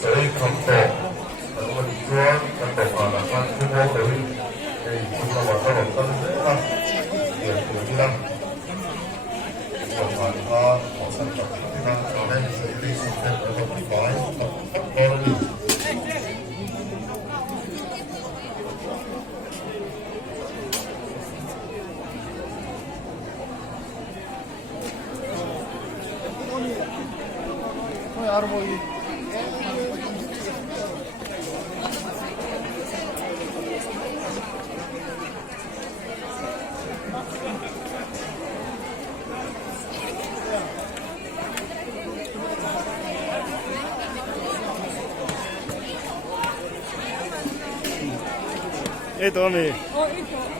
저희 감독, 여러분 이주원 감독과 나간 후보들이 조사와서 어떤 데가 여기랑 정말과 어산적 특별한 전에 저희들이 선택해서 비과의 Ito kami. Oh, ito.